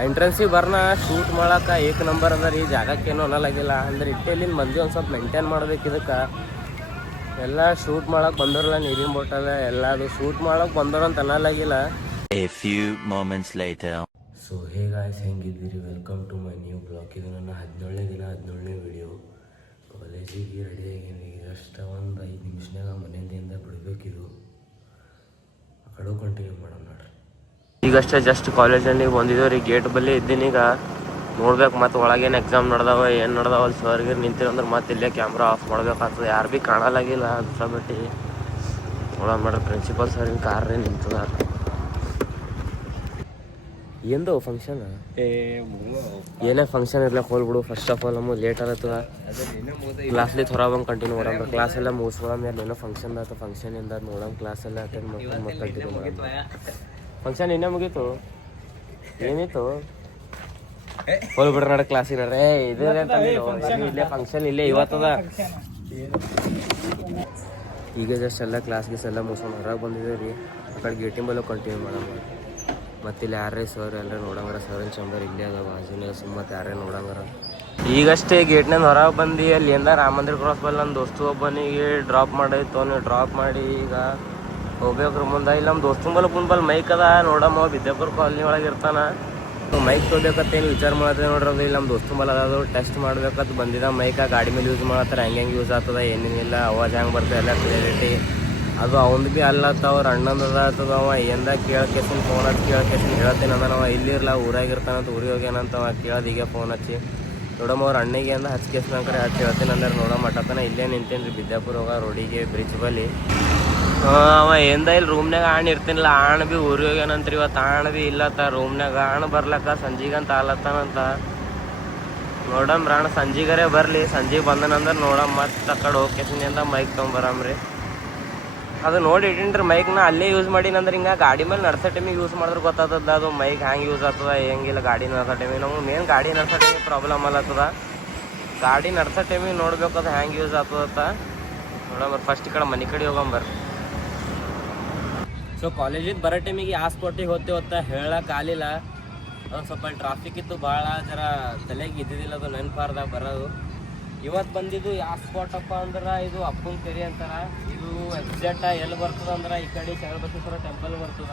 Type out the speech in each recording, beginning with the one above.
ಎಂಟ್ರೆನ್ಸಿಗೆ ಬರ್ನ shoot ಮಾಡಕ್ಕೆ ಏಕ್ number ಅದ ರೀ. ಜಾಗಕ್ಕೇನು ಅನ್ನಲಾಗಿಲ್ಲ ಅಂದ್ರೆ ಇಟ್ಟೆಲ್ಲಿಂದ ಮಂದಿ ಒಂದು ಸ್ವಲ್ಪ ಮೇಂಟೈನ್ ಮಾಡ್ಬೇಕು. ಇದಕ್ಕೆ ಎಲ್ಲ ಶೂಟ್ ಮಾಡಕ್ಕೆ ಬಂದವ್ರಲ್ಲ, ನೀರಿನ ಬೋಟಲ್ ಎಲ್ಲದು ಶೂಟ್ ಮಾಡಕ್ಕೆ ಬಂದವ್ರು ಅಂತ ಅನ್ನಲಾಗಿಲ್ಲ. A few moments later. So hey guys, ಹೆಂಗಿದ್ದೀರಿ? Welcome to my new blog. ಇದು ನನ್ನ 17ನೇ ದಿನ 17ನೇ ವಿಡಿಯೋ. ಕಾಲೇಜಿಗೆ ರೆಡಿ ಆಗೀನಿ. ಜಸ್ಟ್ ಒಂದು 5 ನಿಮಿಷನಾಗ ಮನೆಯಿಂದ ಬಿಡಬೇಕಿದು. ಆ ಕಡೆ ಕಂಟಿನ್ಯೂ ಮಾಡೋಣ ನೋಡ್ರಿ. ಈಗಷ್ಟೇ ಜಸ್ಟ್ ಕಾಲೇಜಲ್ಲಿ ಬಂದಿದ್ದೇವೆ ರೀ. ಗೇಟ್ ಬಲ್ಲಿ ಇದ್ದೀನಿ. ಈಗ ನೋಡ್ಬೇಕು ಮತ್ತೆ ಒಳಗೇನು ಎಕ್ಸಾಮ್ ನಡೆದಾವ ಏನು ನಡೆದಾವ ಅಲ್ಲಿ ಸರ್ಗೆ ನಿಂತಿರಂದ್ರೆ ಮತ್ತೆ ಇಲ್ಲೇ ಕ್ಯಾಮ್ರಾ ಆಫ್ ಮಾಡ್ಬೇಕಾಗ್ತದೆ. ಯಾರು ಭೀ ಕಾಣಲಾಗಿಲ್ಲ ಅಂತ ಬಿಟ್ಟು ನೋಡೋಣ ಮಾಡ್ರಿ. ಪ್ರಿನ್ಸಿಪಲ್ ಸರಿನ ಕಾರ್ ರೀ ನಿಂತದ. ఏందో ఫంక్షన్ ಏನೇ ಫಂಕ್ಷನ್ ಇರ್ಲಕ್ಕೆ ಹೋಗ್ಬಿಡು. ಫಸ್ಟ್ ಆಫ್ ಆಲ್ ನಮಗೆ ಲೇಟ್ ಆಗತ್ತದ. ಕ್ಲಾಸ್ಲಿ ಥೊರ ಬಂದು ಕಂಟಿನ್ಯೂ ಮಾಡೋಣ. ಕ್ಲಾಸ್ ಎಲ್ಲ ಮುಗಿಸ್ಕೊಳ್ಳೋ ಮೇಲೆ ಏನೋ ಫಂಕ್ಷನ್ ಆಯ್ತು. ಫಂಕ್ಷನ್ ಇಂದ ನೋಡೋಣ. ಕ್ಲಾಸ್ ಎಲ್ಲ ಅಟೆಂಡ್ ಮಾಡ್ಕೊಂಡು ಮತ್ತೆ ಕಂಟಿನ್ಯೂ ಮಾಡೋಣ. ಫಂಕ್ಷನ್ ಇನ್ನೇ ಮುಗೀತು. ಏನಿತ್ತು ಹೋಗ್ಬಿಡ್ರಿ ನಡ ಕ್ಲಾಸಿನ ರೇ. ಇಲ್ಲೇ ಫಂಕ್ಷನ್ ಇಲ್ಲೇ ಇವತ್ತದ. ಈಗ ಜಸ್ಟ್ ಎಲ್ಲ ಕ್ಲಾಸ್ ಗೀಸ್ ಎಲ್ಲ ಮುಗಿಸ್ಕೊಂಡು ಹೊರಗೆ ಬಂದಿದ್ದೇವೆ ರೀ. ಆ ಕಡೆ ಗೇಟಿನ ಬಲ್ಲ ಕಂಟಿನ್ಯೂ ಮಾಡೋಣ. ಮತ್ತು ಇಲ್ಲಿ ಯಾರೇ ಸರ್ ಎಲ್ಲರೂ ನೋಡಂಗಾರ. ಸರಿನ ಚಂಬರ್ ಇಲ್ಲೇ ಅದ ಬಾಜಿನ. ಸುಮ್ಮತ್ತೆ ಯಾರೇ ನೋಡಂಗಾರ. ಈಗಷ್ಟೇ ಗೇಟ್ನಿಂದ ಹೊರಗೆ ಬಂದು ಅಲ್ಲಿಂದ ರಾಮ ಮಂದಿರ ಕ್ರಾಸ್ ಬಲ್ಲಿ ನನ್ನ ದೋಸ್ತು ಒಬ್ಬನಿಗೆ ಡ್ರಾಪ್ ಮಾಡೈತು. ಅವನು ಡ್ರಾಪ್ ಮಾಡಿ ಈಗ ಹೋಗ್ಬೇಕ್ರಿ ಮುಂದೆ. ಇಲ್ಲಿ ನಮ್ಮ ದೋಸ್ತನ ಬಲ್ ಮೈಕ್ ಅದ ನೋಡಮ್ಮ. ವಿದ್ಯಾಪುರ ಕಾಲನಿ ಒಳಗೆ ಇರ್ತಾನೆ. ಮೈಕ್ ತೊಗೋಬೇಕತ್ತೇನು ವಿಚಾರ ಮಾಡ್ತೇವೆ ನೋಡ್ರಿ. ಅದು ಇಲ್ಲಿ ನಮ್ಮ ದೋಸ್ತನ ಬಲ್ ಅದಾದ್ರು ಟೆಸ್ಟ್ ಮಾಡ್ಬೇಕಂತ ಬಂದಿದ್ದ. ಮೈಕ ಗಾಡಿ ಮೇಲೆ ಯೂಸ್ ಮಾಡತ್ತಾರೆ. ಹೆಂಗೆ ಯೂಸ್ ಆಗ್ತದ ಏನೇನಿಲ್ಲ, ಅವಾಜ್ ಹೆಂಗೆ ಬರ್ತದೆ ಎಲ್ಲ ಕ್ಲಿಯರಿಟಿ. ಅದು ಅವ್ನು ಭೀ ಅಲ್ಲತ್ತ ಅವ್ರು ಅಣ್ಣಂದದ ಆಗ್ತದ. ಅವ ಏನ್ದ ಕೇಳಕೇಸಿನ ಫೋನ್ ಹಚ್ಚಿ ಕೇಳಕೇಸಿನ ಹೇಳ್ತೇನೆ ಅಂದ. ನಾವು ಇಲ್ಲಿರಲ್ಲ ಊರಾಗಿರ್ತಾನಂತ ಊರಿಗೆ ಹೋಗ್ಯಾನಂತ ಅವ ಕೇಳೋದು. ಈಗ ಫೋನ್ ಹಚ್ಚಿ ನೋಡಮ್ಮ ಅವ್ರ ಅಣ್ಣಿಗೆ ಅಂದ ಹಚ್ಕೇಸಿನ ಕಡೆ ಹಚ್ಚಿ ಹೇಳ್ತೇನೆ ಅಂದ್ರೆ ನೋಡೋ ಮಟ್ಟತನ ಇಲ್ಲೇ ನಿಂತೇನೆ ರೀ. ವಿದ್ಯಾಪುರ ಹೋಗ ರೋಡಿಗೆ ಬ್ರಿಡ್ಜ್ ಬಲ್ಲಿ. ಅವ ఏంದ ಇಲ್ಲಿ ರೂಮ್ನಾಗ ಆಣ್ ಇರ್ತೀನಿಲ್ಲ. ಆಣ್ ಭೀ ಊರಿಗೆ ಹೋಗ್ಯಾನಂತ್ರಿ. ಇವತ್ತು ಆಣ್ ಭೀ ಇಲ್ಲತ್ತ ರೂಮ್ನಾಗ. ಆಣ್ ಬರ್ಲಕ್ಕ ಸಂಜಿಗಂತ ಆಲತ್ತಾನಂತ. ನೋಡಮ್ರಿ ಅಣ್ಣ ಸಂಜಿಗರೇ ಬರಲಿ. ಸಂಜಿಗೆ ಬಂದನಂದ್ರೆ ನೋಡಮ್ಮ ಮತ್ತೆ ಆ ಕಡೆ ಹೋಗ್ಕೇಸಿನಿಂದ ಮೈಕ್ ತೊಗೊಂಬರಮ್ರಿ. ಅದು ನೋಡಿ ಇಟ್ಟಿನ್ರಿ ಮೈಕ್ನ ಅಲ್ಲೇ ಯೂಸ್ ಮಾಡಿನಂದ್ರೆ ಹಿಂಗೆ ಗಾಡಿ ಮೇಲೆ ನಡ್ಸೋ ಟೈಮಿಗೆ ಯೂಸ್ ಮಾಡಿದ್ರೆ ಗೊತ್ತಾಗ್ತದ ಅದು ಮೈಕ್ ಹ್ಯಾಂಗೆ ಯೂಸ್ ಆಗ್ತದ ಹೆಂಗಿಲ್ಲ. ಗಾಡಿ ನಡ್ಸೋ ಟೈಮಿಗೆ ನಮ್ಗೆ ಮೇನ್ ಗಾಡಿ ನಡ್ಸೋ ಟೈಮಿಗೆ ಪ್ರಾಬ್ಲಮ್ ಅಲ್ಲತ್ತದ. ಗಾಡಿ ನಡ್ಸೋ ಟೈಮಿಗೆ ನೋಡ್ಬೇಕು ಅದು ಹ್ಯಾಂಗೆ ಯೂಸ್ ಆಗ್ತದತ್ತ. ನೋಡಂಬರ್ರಿ ಫಸ್ಟ್ ಈ ಕಡೆ ಮನೆ ಕಡೆ ಹೋಗಂಬರ್ರಿ. ಸೊ ಕಾಲೇಜಿಗೆ ಬರೋ ಟೈಮಿಗೆ ಆ ಸ್ಪಾಟಿಗೆ ಹೋಗ್ತೇವತ್ತ ಹೇಳಕ್ಕಾಗಲಿಲ್ಲ. ಒಂದು ಸ್ವಲ್ಪ ಟ್ರಾಫಿಕ್ ಇತ್ತು ಭಾಳ. ಜರ ತಲೆಗೆ ಇದ್ದಿದ್ದಿಲ್ಲ ಅದು ನೆನಪಾರ್ದಾಗ ಬರೋದು. ಇವತ್ತು ಬಂದಿದ್ದು ಯಾವ ಸ್ಪಾಟ್ ಅಪ್ಪ ಅಂದ್ರೆ ಇದು ಅಪ್ಪನ ಕೆರೆ ಅಂತಾರ. ಇದು ಎಕ್ಸಾಕ್ಟ್ ಎಲ್ಲಿ ಬರ್ತದ ಅಂದ್ರೆ ಈ ಕಡೆ ಶರಣಬಸವೇಶ್ವರ ಟೆಂಪಲ್ ಬರ್ತದ.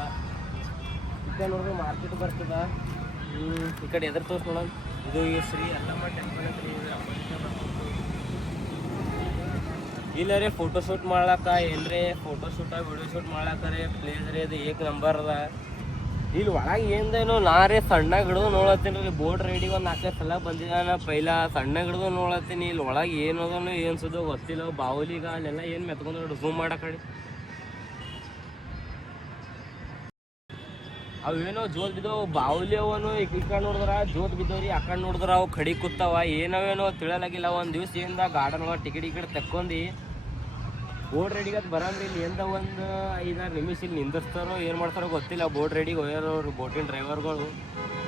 ಈ ಕಡೆ ನೋಡಿದ್ರೆ ಮಾರ್ಕೆಟ್ ಬರ್ತದ. ಈ ಕಡೆ ಎದುರು ತೋರಿಸ್ ನೋಡೋಣ. ಇದು ಈ ಶ್ರೀ ಯಲ್ಲಮ್ಮ ಟೆಂಪಲ್ ಅಂತ ಇಲ್ಲ ರೀ. ಫೋಟೋ ಶೂಟ್ ಮಾಡ್ಲಾಕ ಏನ್ರಿ ಫೋಟೋ ಶೂಟ ವಿಡಿಯೋ ಶೂಟ್ ಮಾಡ್ಲಾಕರೆ ಪ್ಲೇಸ್ ರೀ. ಅದು ಏಕ್ ನಂಬರ್ ಅದ. ಇಲ್ಲಿ ಒಳಗೆ ಏನದೇನೋ ನಾ ರೀ ಸಣ್ಣಗೆ ಹಿಡಿದು ನೋಡತ್ತೀನಿ ರೀ. ಬೋಟ್ ರೈಡಿಗೆ ಒಂದು 4 ಸಲ ಬಂದಿದ್ದಾನ. ಪೈಲ ಸಣ್ಣಗೆ ಹಿಡಿದು ನೋಡತ್ತೀನಿ. ಇಲ್ಲಿ ಒಳಗೆ ಏನು ಅದನ್ನು ಏನು ಸುದ್ದು ಗೊತ್ತಿಲ್ಲ. ಬಾವುಲಿಗ ಅಲ್ಲೆಲ್ಲ ಏನು ಮೆತ್ಕೊಂಡು ಝೂಮ್ ಮಾಡಕಡೆ ಅವೇನೋ ಜೋತ್ ಬಿದ್ದವು. ಬಾವುಲಿ ಅವನು ಈ ಕಡೆ ನೋಡಿದ್ರ ಜೋತ್ ಬಿದ್ದವ್ರಿ. ಆ ಕಡೆ ನೋಡಿದ್ರ ಅವು ಕಡಿ ಕೂತಾವ. ಏನವೇನೋ ತಿಳಿಯಲಾಗಿಲ್ಲ. ಒಂದು ದಿವ್ಸ ಏನ್ದ ಗಾರ್ಡನ್ ಒಳಗೆ ಟಿಕೆಟ್ ತಕ್ಕೊಂಡಿ ಬೋಟ್ ರೈಡಿಗೆ ಅದು ಬರಂದ್ರಿ. ಇಲ್ಲಿ ಎಂದ ಒಂದು 5-6 ನಿಮಿಷ ಇಲ್ಲಿ ನಿಂದಿರ್ತಾರೋ ಏನು ಮಾಡ್ತಾರೋ ಗೊತ್ತಿಲ್ಲ. ಬೋಟ್ ರೈಡಿಗೆ ಹೋಗ್ಯಾರವ್ರು ಬೋಟಿನ ಡ್ರೈವರ್ಗಳು.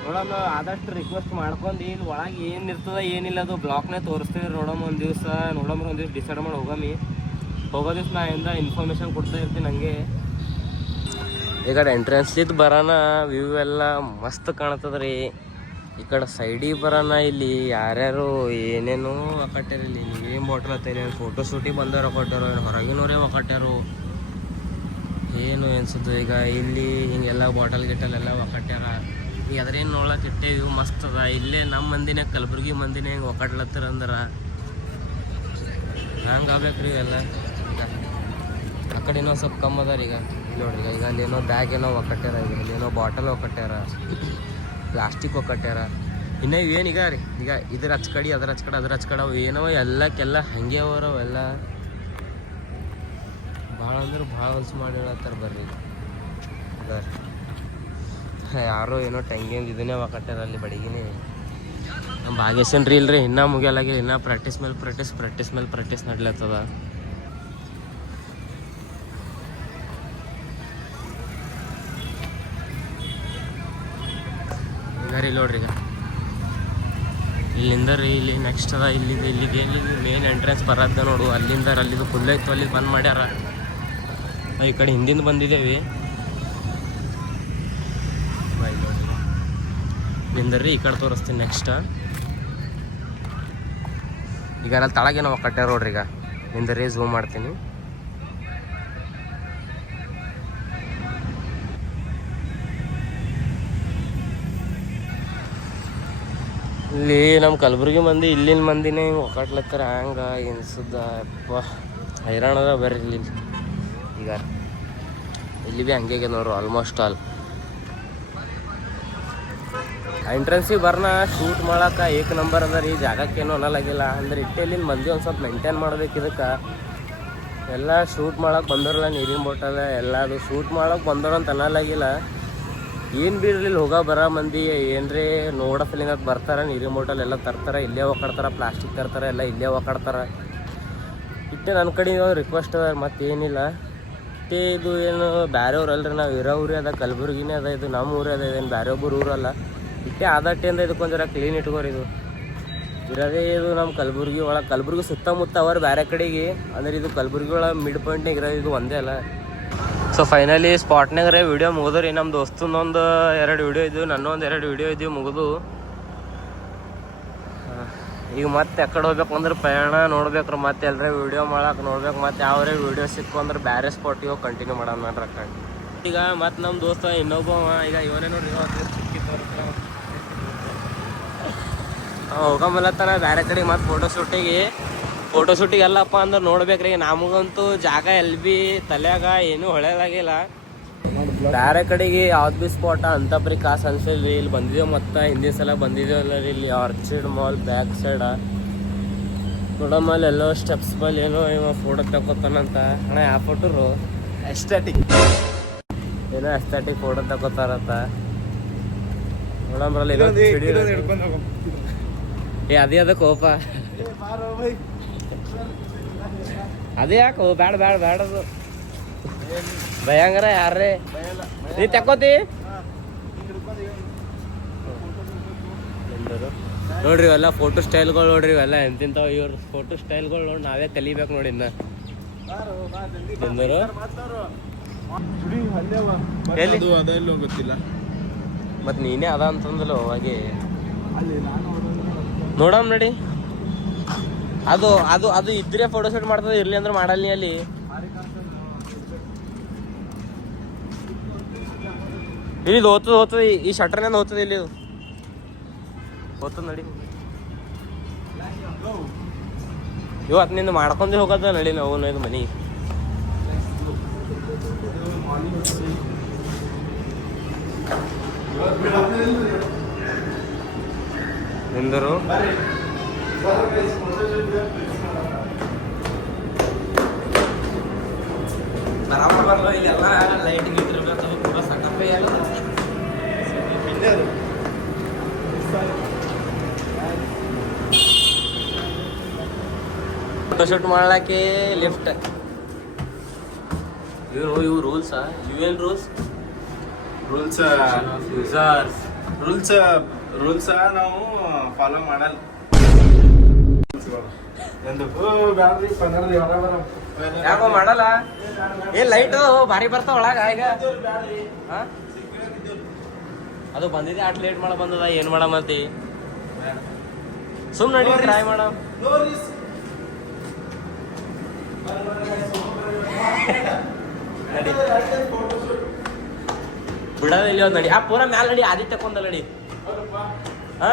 ನೋಡೋಣ ಆದಷ್ಟು ರಿಕ್ವೆಸ್ಟ್ ಮಾಡ್ಕೊಂಡು ಇಲ್ಲಿ ಒಳಗೆ ಏನು ಇರ್ತದ ಏನಿಲ್ಲ ಅದು ಬ್ಲಾಗ್ನೇ ತೋರಿಸ್ತೀವಿ. ನೋಡಮ್ಮ ಒಂದು ದಿವಸ ಡಿಸೈಡ್ ಮಾಡಿ ಹೋಗೋ ದಿವ್ಸ ನಾ ಎಂದ ಇನ್ಫಾರ್ಮೇಷನ್ ಕೊಡ್ತಾ ಇರ್ತೀನಿ. ಹಂಗೆ ಈ ಕಡೆ ಎಂಟ್ರೆನ್ಸ್ಲಿದ್ದು ಬರೋಣ ವ್ಯೂ ಎಲ್ಲ ಮಸ್ತ್ ಕಾಣ್ತದ್ರಿ. ಈ ಕಡೆ ಸೈಡಿಗೆ ಬರೋಣ. ಇಲ್ಲಿ ಯಾರ್ಯಾರು ಏನೇನು ಒಕ್ಕಟ್ಟಾರ. ಇಲ್ಲಿ ನೀವೇನು ಬಾಟ್ಲ್ ಹತ್ತೀರಿ. ಫೋಟೋ ಶೂಟಿಗೆ ಬಂದವ್ರು ಒಕ್ಕಟ್ಟಾರು. ಹೊರಗಿನವರೇ ಒಕ್ಕಟ್ಟಾರು. ಏನು ಅನ್ಸುತ್ತೆ ಈಗ ಇಲ್ಲಿ ಹಿಂಗೆಲ್ಲ ಬಾಟಲ್ ಗಿಟಲ್ ಎಲ್ಲ ಒಕ್ಕಟ್ಟಾರ. ಈಗ ಅದ್ರೇನು ನೋಡಕ್ಕೆ ಇಟ್ಟೇವಿ ಮಸ್ತ್ ಅದ. ಇಲ್ಲೇ ನಮ್ಮ ಮಂದಿನೇ ಕಲಬುರ್ಗಿ ಮಂದಿನೇ ಹಿಂಗೆ ಒಕ್ಕಟ್ಲತ್ತಾರ ಅಂದ್ರೆ ಹಂಗೆ ಆಗ್ಬೇಕ್ರಿ ಎಲ್ಲ. ಈಗ ಆ ಕಡೆ ಏನೋ ಸ್ವಲ್ಪ ಕಮ್ಮಿ ಅದಾರ. ಈಗ ನೋಡ್ರಿ ಈಗ ಅಲ್ಲೇನೋ ಬ್ಯಾಗ್ ಏನೋ ಒಕ್ಕಟ್ಟಾರ. ಈಗ ಅಲ್ಲೇನೋ ಬಾಟಲ್ ಒಕ್ಕಟ್ಟಾರ. ಪ್ಲಾಸ್ಟಿಕ್ ಒಕ್ಕಟ್ಟಾರ. ಇನ್ನು ಇವೇನೀಗ ರೀ ಈಗ ಇದ್ರ ಹಚ್ಕಡಿ ಅದ್ರ ಹಚ್ಕಡೆ ಅದ್ರ ಹಚ್ಕಡೆ ಅವು ಏನವ ಎಲ್ಲಕ್ಕೆಲ್ಲ ಹಂಗೆ ಅವರ ಅವೆಲ್ಲ ಭಾಳ ಅಂದ್ರೆ ಭಾಳ ಹೊಲ್ಸು ಮಾಡಿ ಹೇಳತ್ತಾರ. ಬರ್ರಿ ಯಾರೋ ಏನೋ ಟಂಗಿ ಇದನ್ನೇ ಒಕ್ಕಟ್ಟಾರ ಅಲ್ಲಿ ಬಡಿಗಿನೇ. ನಮ್ಮ ಭಾಗೇಶನ್ ರೀ ಇಲ್ರಿ ಇನ್ನೂ ಮುಗಿಯಲಾಗಿ. ಇನ್ನೂ ಪ್ರಾಕ್ಟೀಸ್ ಮೇಲೆ ಪ್ರಾಕ್ಟೀಸ್ ನಡ್ಲತ್ತದ. ಈಗ ರೀ ನೋಡ್ರಿ ಈಗ ಇಲ್ಲಿಂದ ರೀ ಇಲ್ಲಿ ನೆಕ್ಸ್ಟ್ ಅದ. ಇಲ್ಲಿಗೆ ಮೇನ್ ಎಂಟ್ರೆನ್ಸ್ ಬರೋದ ನೋಡು. ಅಲ್ಲಿಂದ ಅಲ್ಲಿದು ಫುಲ್ ಇತ್ತು. ಅಲ್ಲಿಗೆ ಬಂದ್ ಮಾಡ್ಯಾರ. ಈ ಕಡೆ ಹಿಂದಿಂದ ಬಂದಿದ್ದೇವೆ. ನಿಂದ್ರಿ ಈ ಕಡೆ ತೋರಿಸ್ತೀನಿ ನೆಕ್ಸ್ಟ್. ಈಗ ಅಲ್ಲಿ ತಳಗೆ ನಾವು ಕಟ್ಟೆ ರೋಡ್ರಿ. ಈಗ ನಿಂದ್ರಿ ಝೂಮ್ ಮಾಡ್ತೀನಿ. ಇಲ್ಲಿ ನಮ್ಮ ಕಲಬುರ್ಗಿ ಮಂದಿ ಇಲ್ಲಿನ ಮಂದಿನೇ ಒಕ್ಕಟ್ಲತ್ತಾರ. ಹಂಗೆ ಎನ್ಸುದ ಅಪ್ಪ ಹೈರಾಣದ ಬರ್ರಿ ಇಲ್ಲಿ. ಈಗ ಇಲ್ಲಿ ಭೀ ಹಂಗೆ ನೋಡ್ರು ಆಲ್ಮೋಸ್ಟ್ ಆಲ್. ಎಂಟ್ರೆನ್ಸಿಗೆ ಬರ್ನ ಶೂಟ್ ಮಾಡಕ್ಕೆ ಏಕ್ ನಂಬರ್ ಅದ ರೀ. ಜಾಗಕ್ಕೇನು ಅನ್ನಲಾಗಿಲ್ಲ ಅಂದ್ರೆ ಇಟ್ಟೆಲ್ಲಿಂದ ಮಂದಿ ಒಂದು ಸ್ವಲ್ಪ ಮೇಂಟೈನ್ ಮಾಡ್ಬೇಕು. ಇದಕ್ಕೆ ಎಲ್ಲ ಶೂಟ್ ಮಾಡಕ್ಕೆ ಬಂದವ್ರಲ್ಲ, ನೀರಿನ ಬೋಟಲ್ ಎಲ್ಲದು ಶೂಟ್ ಮಾಡಕ್ಕೆ ಬಂದವ್ರು ಅಂತ ಅನ್ನಲಾಗಿಲ್ಲ. ಏನು ಬಿ ಇರಲಿಲ್ಲ, ಹೋಗೋ ಬರೋ ಮಂದಿ ಏನ್ರಿ ನೋಡೋ ಫೀಲಿಂಗ್ ಅದು ಬರ್ತಾರೆ. ನೀರಿನ ಬೋಟಲ್ ಎಲ್ಲ ತರ್ತಾರೆ, ಇಲ್ಲೇ ಒಕ್ಕಾಡ್ತಾರೆ. ಪ್ಲಾಸ್ಟಿಕ್ ತರ್ತಾರೆ, ಎಲ್ಲ ಇಲ್ಲೇ ಒಕ್ಕಾಡ್ತಾರೆ. ಇಟ್ಟೆ ನನ್ನ ಕಡೆಯಿಂದ ಒಂದು ರಿಕ್ವೆಸ್ಟ್ ಅದ, ಮತ್ತೇನಿಲ್ಲ. ಇಟ್ಟೆ ಇದು ಏನು ಬೇರೆಯವ್ರು ಅಲ್ರಿ, ನಾವು ಇರೋ ಊರೇ ಅದ, ಕಲಬುರ್ಗಿನೇ ಅದ. ಇದು ನಮ್ಮ ಊರೇ ಅದ, ಇದೇನು ಬೇರೆ ಒಬ್ಬರು ಊರಲ್ಲ. ಇಟ್ಟೆ ಆದಟ್ಟೆಯಿಂದ ಇದಕ್ಕೊಂದಿರ ಕ್ಲೀನ್ ಇಟ್ಕೋರಿ. ಇದು ಇರೋದೇ ಇದು ನಮ್ಮ ಕಲಬುರ್ಗಿ ಒಳಗೆ. ಕಲಬುರ್ಗಿ ಸುತ್ತಮುತ್ತ ಅವ್ರು ಬೇರೆ ಕಡೆಗೆ, ಅಂದ್ರೆ ಇದು ಕಲಬುರ್ಗಿ ಒಳಗೆ ಮಿಡ್ ಪಾಯಿಂಟ್ನಾಗ ಇರೋದು ಇದು ಒಂದೇ ಅಲ್ಲ. ಸೊ ಫೈನಲಿ ಸ್ಪಾಟ್ನಾಗ ವಿಡಿಯೋ ಮುಗಿದ್ರಿ. ನಮ್ಮ ದೋಸ್ತಂದೊಂದು 2 ವಿಡಿಯೋ ಇದ್ವು, ನನ್ನೊಂದು 2 ವಿಡಿಯೋ ಇದ್ವು, ಮುಗಿದು. ಈಗ ಮತ್ತೆ ಎಕಡೆ ಹೋಗ್ಬೇಕು ಅಂದ್ರೆ ಪ್ರಯಾಣ ನೋಡ್ಬೇಕ್ರಿ. ಮತ್ತೆ ಎಲ್ಲರೇ ವಿಡಿಯೋ ಮಾಡಕ್ಕೆ ನೋಡ್ಬೇಕು. ಮತ್ತೆ ಯಾವ್ರೇ ವಿಡಿಯೋ ಸಿಕ್ಕು ಅಂದ್ರೆ ಬೇರೆ ಸ್ಪಾಟಿಗೆ ಕಂಟಿನ್ಯೂ ಮಾಡೋಣ ಮಾಡ್ರಿ ಅಕ್ಕ. ಈಗ ಮತ್ತೆ ನಮ್ಮ ದೋಸ್ತ ಇನ್ನೊಬ್ಬ ಈಗ ಇವನೇ ನೋಡ್ರಿ, ಹೋಗಂಬಲತ್ತಾನ ಬೇರೆ ಕಡೆಗೆ. ಮತ್ತೆ ಫೋಟೋಶೂಟಿಗೆ ಎಲ್ಲಪ್ಪ ಅಂದ್ರೆ ನೋಡ್ಬೇಕ್ರಿ. ನಮಗಂತೂ ಜಾಗ ಎಲ್ಲಿ ಭೀ ತಲೆಯಾಗ ಏನೂ ಹೊಳೆದಾಗಿಲ್ಲ. ಬೇರೆ ಕಡೆಗೆ ಯಾವ್ದು ಭೀ ಸ್ಪಾಟ ಅಂತ ಬರೀ ಕಾಸು ಅನ್ಸಲ್ಲ ರೀ. ಇಲ್ಲಿ ಬಂದಿದ್ದೇವೆ, ಮತ್ತು ಹಿಂದಿನ ಸಲ ಬಂದಿದ್ದೇವಲ್ಲ ರೀ. ಇಲ್ಲಿ ಆರ್ಚಿಡ್ ಮಾಲ್ ಬ್ಯಾಕ್ ಸೈಡ ನೋಡಮ್ಮಲ್ಲಿ ಎಲ್ಲೋ ಸ್ಟೆಪ್ಸ್ ಬಲ್ಲಿ ಏನೋ ಇವ ಫೋಟೋ ತಗೋತಾನಂತ. ಅಣ್ಣ ಯಾವ ಫೋಟೋರು ಎಸ್ಥೆಟಿಕ್ ಏನೋ ಎಸ್ಥೆಟಿಕ್ ಫೋಟೋ ತಗೋತಾರಂತ. ನೋಡಂಬ್ರಲ್ಲ ಅದೇ ಅದ ಕೋಪ. ಅದೇ ಯಾಕೋ ಬ್ಯಾಡ ಅದು ಭಯಂಕರ. ಯಾರೇ ನೀ ತಕ್ಕೋತಿ ನೋಡ್ರಿ ಇವೆಲ್ಲ ಫೋಟೋ ಸ್ಟೈಲ್ಗಳು ನೋಡ್ರಿ. ಇವೆಲ್ಲ ಎಂತಿಂತಾವ ಇವ್ರ ಫೋಟೋ ಸ್ಟೈಲ್ಗಳು ನೋಡಿ ನಾವೇ ಕಲಿಬೇಕು ನೋಡಿ. ಇನ್ನ ಗೊತ್ತಿಲ್ಲ. ಮತ್ ನೀನೇ ಅದ ಅಂತಂದಲ್ಲ ಅವಾಗೆ ನೋಡಮ್ ನಡಿ. ಅದು ಇದ್ರೆ ಫೋಟೋ ಶೂಟ್ ಮಾಡ್ತದೆ, ಇರ್ಲಿ ಅಂದ್ರೆ ಮಾಡಲ್ಲ. ನೀ ಅಲ್ಲಿ ಇಲ್ಲಿ ಹೋಗ್ತದೆ ಈ ಶಟರ್ನಿಂದ ಹೋಗ್ತದೆ. ಇಲ್ಲಿ ಹೋಗ್ತದೆ ನಡಿ. ಇವತ್ತು ನಿಂದು ಮಾಡ್ಕೊಂಡೆ ಹೋಗೋದ ನಡಿ. ನಾವು ಇದು ಮನಿ ನಿಂದರು ಬರಾಬರ್ ಬರಲ್ಲ. ಇಲ್ಲಿ ಎಲ್ಲ ಲೈಟ್ ಗೀಟಿರ್ಬೇಕು, ಪೂರ ಸಟಪೇ ಎಲ್ಲ. ಫೋಟೋಶೂಟ್ ಮಾಡ್ಲಾಕೆ ಲಿಫ್ಟ್. ಇವು ರೂಲ್ಸಾ? UN ರೂಲ್ಸ್ ನಾವು ಫಾಲೋ ಮಾಡಲ್ಲ. ಯಾಕೋ ಮಾಡಲ್ಲ? ಏನ್ ಲೈಟ್ ಭಾರಿ ಬರ್ತಾವ ಒಳಗ. ಈಗ ಅದು ಬಂದಿದೆ, ಅಟ್ ಲೇಟ್ ಮಾಡ ಬಂದದ. ಏನ್ ಮಾಡಮತ್ತಿ? ಸುಮ್ ನಡಿ, ಟ್ರೈ ಮಾಡ. ಬಿಡೋದ ಇಲ್ಲಿ ನಡಿ. ಆ ಪೂರ ಮ್ಯಾಲ ನಡಿ, ಆದಿತ್ಯ ಕೊಂದಲ್ಲ ನಡಿ. ಹಾ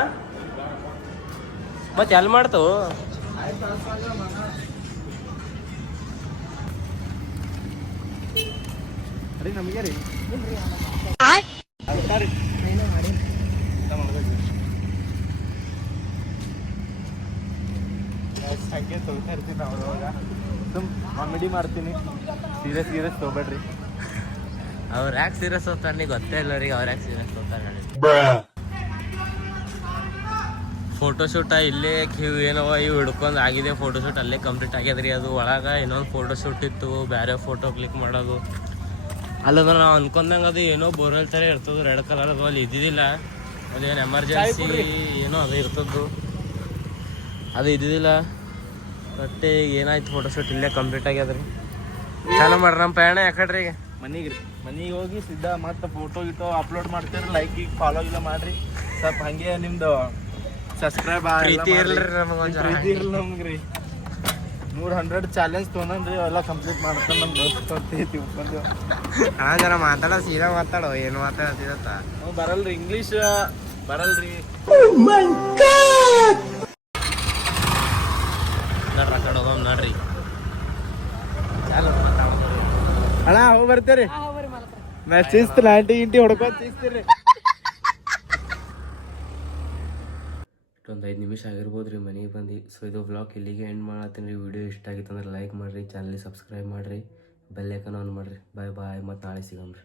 ಮತ್ತೆ ಎಲ್ಲಿ ಮಾಡ್ತಾವು? ನಮಗೆ ರೀ ಹಂಗೆ ತೊಗೊತಾ ಇರ್ತೀನಿ. ಅವಾಗ ಸುಮ್ ಕಾಮಿಡಿ ಮಾಡ್ತೀನಿ. ಸೀರಿಯಸ್ ತೊಗೊಬೇಡ್ರಿ. ಅವ್ರು ಯಾಕೆ ಸೀರಿಯಸ್ ಹೋಗ್ತಾರೆ ನೀ ಗೊತ್ತೇ ಇಲ್ಲ ರೀ. ಅವ್ರು ಯಾಕೆ ಸೀರಿಯಸ್ ಹೋಗ್ತಾರೆ ಹೇಳಿ. ಫೋಟೋಶೂಟ ಇಲ್ಲೇ ಏನವ ಇವು ಹಿಡ್ಕೊಂಡು ಆಗಿದೆ. ಫೋಟೋಶೂಟ್ ಅಲ್ಲೇ ಕಂಪ್ಲೀಟ್ ಆಗ್ಯದ್ರಿ. ಅದು ಒಳಗೆ ಇನ್ನೊಂದು ಫೋಟೋಶೂಟ್ ಇತ್ತು, ಬೇರೆ ಫೋಟೋ ಕ್ಲಿಕ್ ಮಾಡೋದು. ಅಲ್ಲದ ನಾವು ಅನ್ಕೊಂಡಂಗೆ ಅದು ಏನೋ ಬೋರ್ವೆಲ್ ಥರ ಇರ್ತದೆ, ರೆಡ್ ಕಲರ್. ಅದು ಅಲ್ಲಿ ಇದ್ದಿದ್ದಿಲ್ಲ. ಅದೇನು ಎಮರ್ಜೆನ್ಸಿ ಏನೋ ಅದು ಇರ್ತದ್ದು, ಅದು ಇದ್ದಿದ್ದಿಲ್ಲ. ಮತ್ತೆ ಏನಾಯ್ತು, ಫೋಟೋಶೂಟ್ ಇಲ್ಲೇ ಕಂಪ್ಲೀಟ್ ಆಗ್ಯದ್ರಿ. ಚಾಲು ಮಾಡ್ರಿ ನಮ್ಮ ಪ್ರಯಾಣ ಯಾಕಡ್ರಿ ಮನೆಗೆ ಹೋಗಿ ಸಿದ್ಧ ಮತ್ತೆ ಫೋಟೋ ಗಿಟೋ ಅಪ್ಲೋಡ್ ಮಾಡ್ತೀರಿ. ಲೈಕ್ ಈಗ ಫಾಲೋ ಇಲ್ಲ ಮಾಡ್ರಿ. ಸ್ವಲ್ಪ ಹಂಗೆ ನಿಮ್ದು ಸಬ್ಸ್ಕ್ರೈಬ್ ಪ್ರೀತಿ ಇರ್ಲಿ ನಮಗೊಂದು ಪ್ರೀತಿ ಇರ್ಲಿ ನಮ್ಗೆ ರೀ 100 ಚಾಲೆಂಜ್ ತೊಗೊಂಡ್ರಿ ಅವೆಲ್ಲ ಕಂಪ್ಲೀಟ್ ಮಾಡ್ತಾನೆ ನಮ್ಮ ದೋಸ್ತ ತಿಳ್ಕೊಂಡು ಹಣ ಜನ ಮಾತಾಡೋ ಸೀದಾ ಮಾತಾಡೋ ಏನು ಮಾತಾಡ್ತಿದತ್ತ ನಾವು ಬರಲ್ರಿ ಇಂಗ್ಲೀಷ್ ಬರಲ್ರಿ ನೋಡ್ರಿ ಕಡೆ ಹೋಗೋಮ್ ನೋಡ್ರಿ ಅಣ್ಣ ಹೋಗಿ ಬರ್ತೀರಿ ಶಿಸ್ತು 90 ಗಿಂಟಿ ಹೊಡ್ಕೊಂಡು ಶಿಸ್ತೀರಿ ಒಂದು 5 ನಿಮಿಷ ಆಗಿರ್ಬೋದು ರೀ ಮನೆಗೆ ಬಂದು ಸೊ ಇದು ಬ್ಲಾಗ್ ಇಲ್ಲಿಗೆ ಎಂಡ್ ಮಾಡತ್ತೀನಿ ರೀ. ವಿಡಿಯೋ ಇಷ್ಟ ಆಗಿತ್ತು ಅಂದ್ರೆ ಲೈಕ್ ಮಾಡಿರಿ, ಚಾನಲ್ ಸಬ್ಸ್ಕ್ರೈಬ್ ಮಾಡಿರಿ, ಬೆಲ್ ಐಕಾನ್ ಆನ್ ಮಾಡಿರಿ. ಬಾಯ್ ಬಾಯ್, ಮತ್ತು ನಾಳೆ ಸಿಗಮ್ರಿ.